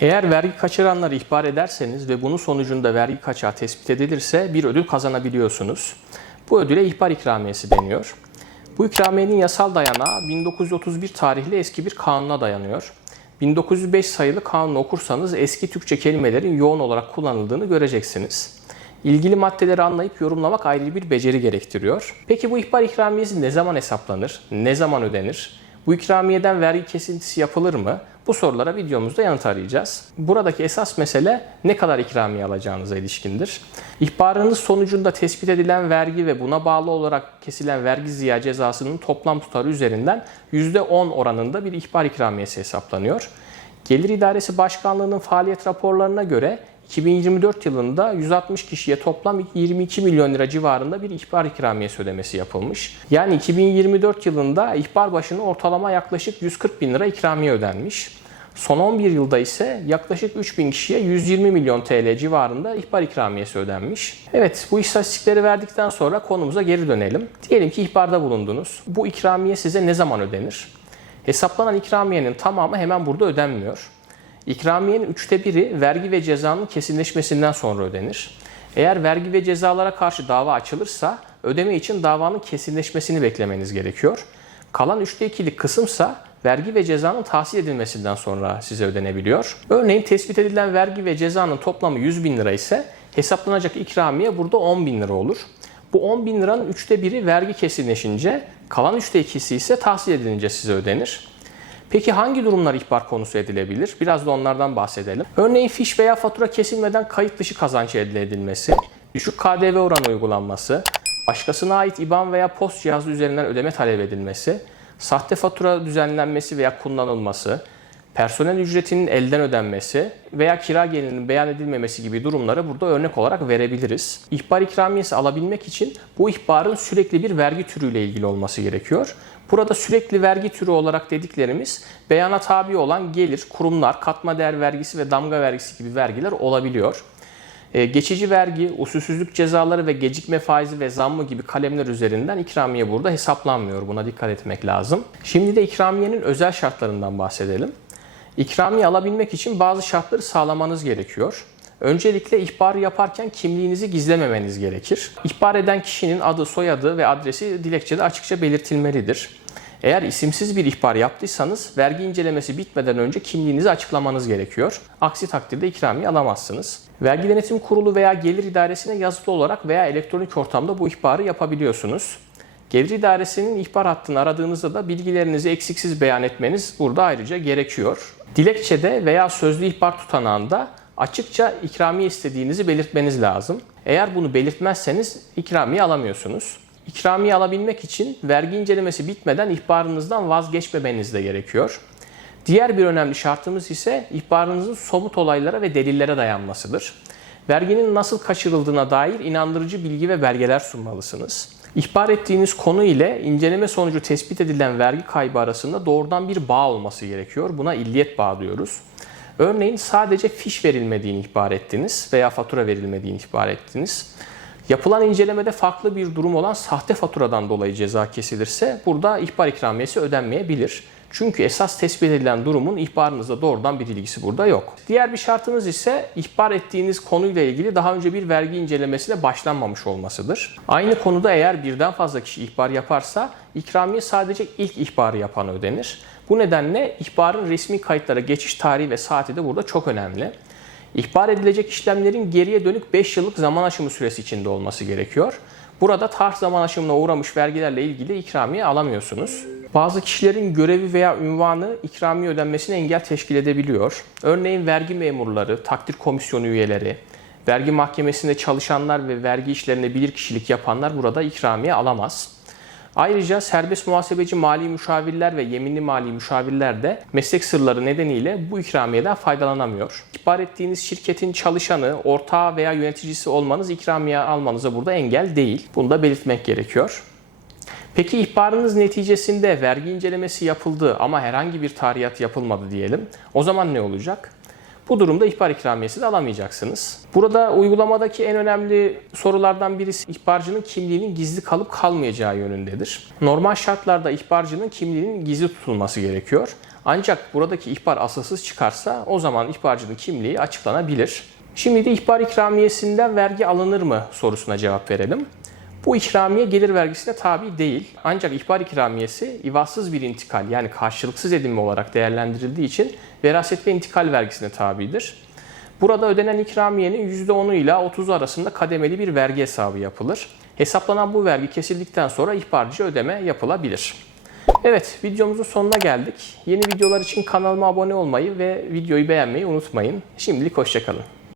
Eğer vergi kaçıranları ihbar ederseniz ve bunun sonucunda vergi kaçağı tespit edilirse bir ödül kazanabiliyorsunuz. Bu ödüle ihbar ikramiyesi deniyor. Bu ikramiyenin yasal dayanağı 1931 tarihli eski bir kanuna dayanıyor. 1905 sayılı kanunu okursanız eski Türkçe kelimelerin yoğun olarak kullanıldığını göreceksiniz. İlgili maddeleri anlayıp yorumlamak ayrı bir beceri gerektiriyor. Peki bu ihbar ikramiyesi ne zaman hesaplanır? Ne zaman ödenir? Bu ikramiyeden vergi kesintisi yapılır mı? Bu sorulara videomuzda yanıt arayacağız. Buradaki esas mesele ne kadar ikramiye alacağınıza ilişkindir. İhbarınız sonucunda tespit edilen vergi ve buna bağlı olarak kesilen vergi ziya cezasının toplam tutarı üzerinden %10 oranında bir ihbar ikramiyesi hesaplanıyor. Gelir İdaresi Başkanlığı'nın faaliyet raporlarına göre 2024 yılında 160 kişiye toplam 22 milyon lira civarında bir ihbar ikramiyesi ödemesi yapılmış. Yani 2024 yılında ihbar başına ortalama yaklaşık 140 bin lira ikramiye ödenmiş. Son 11 yılda ise yaklaşık 3000 kişiye 120 milyon TL civarında ihbar ikramiyesi ödenmiş. Evet bu istatistikleri verdikten sonra konumuza geri dönelim. Diyelim ki ihbarda bulundunuz. Bu ikramiye size ne zaman ödenir? Hesaplanan ikramiyenin tamamı hemen burada ödenmiyor. İkramiyenin üçte biri vergi ve cezanın kesinleşmesinden sonra ödenir. Eğer vergi ve cezalara karşı dava açılırsa ödeme için davanın kesinleşmesini beklemeniz gerekiyor. Kalan üçte ikilik kısımsa vergi ve cezanın tahsil edilmesinden sonra size ödenebiliyor. Örneğin tespit edilen vergi ve cezanın toplamı 100 bin lira ise hesaplanacak ikramiye burada 10 bin lira olur. Bu 10 bin liranın üçte biri vergi kesinleşince, kalan üçte ikisi ise tahsil edilince size ödenir. Peki hangi durumlar ihbar konusu edilebilir? Biraz da onlardan bahsedelim. Örneğin fiş veya fatura kesilmeden kayıt dışı kazanç elde edilmesi, düşük KDV oranı uygulanması, başkasına ait IBAN veya post cihazı üzerinden ödeme talep edilmesi, sahte fatura düzenlenmesi veya kullanılması, personel ücretinin elden ödenmesi veya kira gelirinin beyan edilmemesi gibi durumları burada örnek olarak verebiliriz. İhbar ikramiyesi alabilmek için bu ihbarın sürekli bir vergi türüyle ilgili olması gerekiyor. Burada sürekli vergi türü olarak dediklerimiz beyana tabi olan gelir, kurumlar, katma değer vergisi ve damga vergisi gibi vergiler olabiliyor. Ee, geçici vergi, usulsüzlük cezaları ve gecikme faizi ve zammı gibi kalemler üzerinden ikramiye burada hesaplanmıyor. Buna dikkat etmek lazım. Şimdi de ikramiyenin özel şartlarından bahsedelim. İkramiye alabilmek için bazı şartları sağlamanız gerekiyor. Öncelikle ihbarı yaparken kimliğinizi gizlememeniz gerekir. İhbar eden kişinin adı, soyadı ve adresi dilekçede açıkça belirtilmelidir. Eğer isimsiz bir ihbar yaptıysanız vergi incelemesi bitmeden önce kimliğinizi açıklamanız gerekiyor. Aksi takdirde ikramiye alamazsınız. Vergi Denetim Kurulu veya Gelir İdaresi'ne yazılı olarak veya elektronik ortamda bu ihbarı yapabiliyorsunuz. Gelir İdaresi'nin ihbar hattını aradığınızda da bilgilerinizi eksiksiz beyan etmeniz burada ayrıca gerekiyor. Dilekçede veya sözlü ihbar tutanağında açıkça ikramiye istediğinizi belirtmeniz lazım. Eğer bunu belirtmezseniz ikramiye alamıyorsunuz. İkramiye alabilmek için vergi incelemesi bitmeden ihbarınızdan vazgeçmemeniz de gerekiyor. Diğer bir önemli şartımız ise ihbarınızın somut olaylara ve delillere dayanmasıdır. Verginin nasıl kaçırıldığına dair inandırıcı bilgi ve belgeler sunmalısınız. İhbar ettiğiniz konu ile inceleme sonucu tespit edilen vergi kaybı arasında doğrudan bir bağ olması gerekiyor. Buna illiyet bağı diyoruz. Örneğin sadece fiş verilmediğini ihbar ettiniz veya fatura verilmediğini ihbar ettiniz. Yapılan incelemede farklı bir durum olan sahte faturadan dolayı ceza kesilirse burada ihbar ikramiyesi ödenmeyebilir. Çünkü esas tespit edilen durumun ihbarınızla doğrudan bir ilgisi burada yok. Diğer bir şartımız ise ihbar ettiğiniz konuyla ilgili daha önce bir vergi incelemesine başlanmamış olmasıdır. Aynı konuda eğer birden fazla kişi ihbar yaparsa ikramiye sadece ilk ihbarı yapan ödenir. Bu nedenle ihbarın resmi kayıtlara geçiş tarihi ve saati de burada çok önemli. İhbar edilecek işlemlerin geriye dönük 5 yıllık zaman aşımı süresi içinde olması gerekiyor. Burada tarih zaman aşımına uğramış vergilerle ilgili ikramiye alamıyorsunuz. Bazı kişilerin görevi veya ünvanı ikramiye ödenmesine engel teşkil edebiliyor. Örneğin vergi memurları, takdir komisyonu üyeleri, vergi mahkemesinde çalışanlar ve vergi işlerinde bilirkişilik yapanlar burada ikramiye alamaz. Ayrıca serbest muhasebeci mali müşavirler ve yeminli mali müşavirler de meslek sırları nedeniyle bu ikramiyeden faydalanamıyor. İhbar ettiğiniz şirketin çalışanı, ortağı veya yöneticisi olmanız ikramiye almanıza burada engel değil. Bunu da belirtmek gerekiyor. Peki ihbarınız neticesinde vergi incelemesi yapıldı ama herhangi bir tarihat yapılmadı diyelim. O zaman ne olacak? Bu durumda ihbar ikramiyesi de alamayacaksınız. Burada uygulamadaki en önemli sorulardan birisi ihbarcının kimliğinin gizli kalıp kalmayacağı yönündedir. Normal şartlarda ihbarcının kimliğinin gizli tutulması gerekiyor. Ancak buradaki ihbar asılsız çıkarsa o zaman ihbarcının kimliği açıklanabilir. Şimdi de ihbar ikramiyesinden vergi alınır mı sorusuna cevap verelim. Bu ikramiye gelir vergisine tabi değil. Ancak ihbar ikramiyesi ivazsız bir intikal yani karşılıksız edinme olarak değerlendirildiği için veraset ve intikal vergisine tabidir. Burada ödenen ikramiyenin %10'u ile 30'u arasında kademeli bir vergi hesabı yapılır. Hesaplanan bu vergi kesildikten sonra ihbarcı ödeme yapılabilir. Evet videomuzun sonuna geldik. Yeni videolar için kanalıma abone olmayı ve videoyu beğenmeyi unutmayın. Şimdilik hoşçakalın.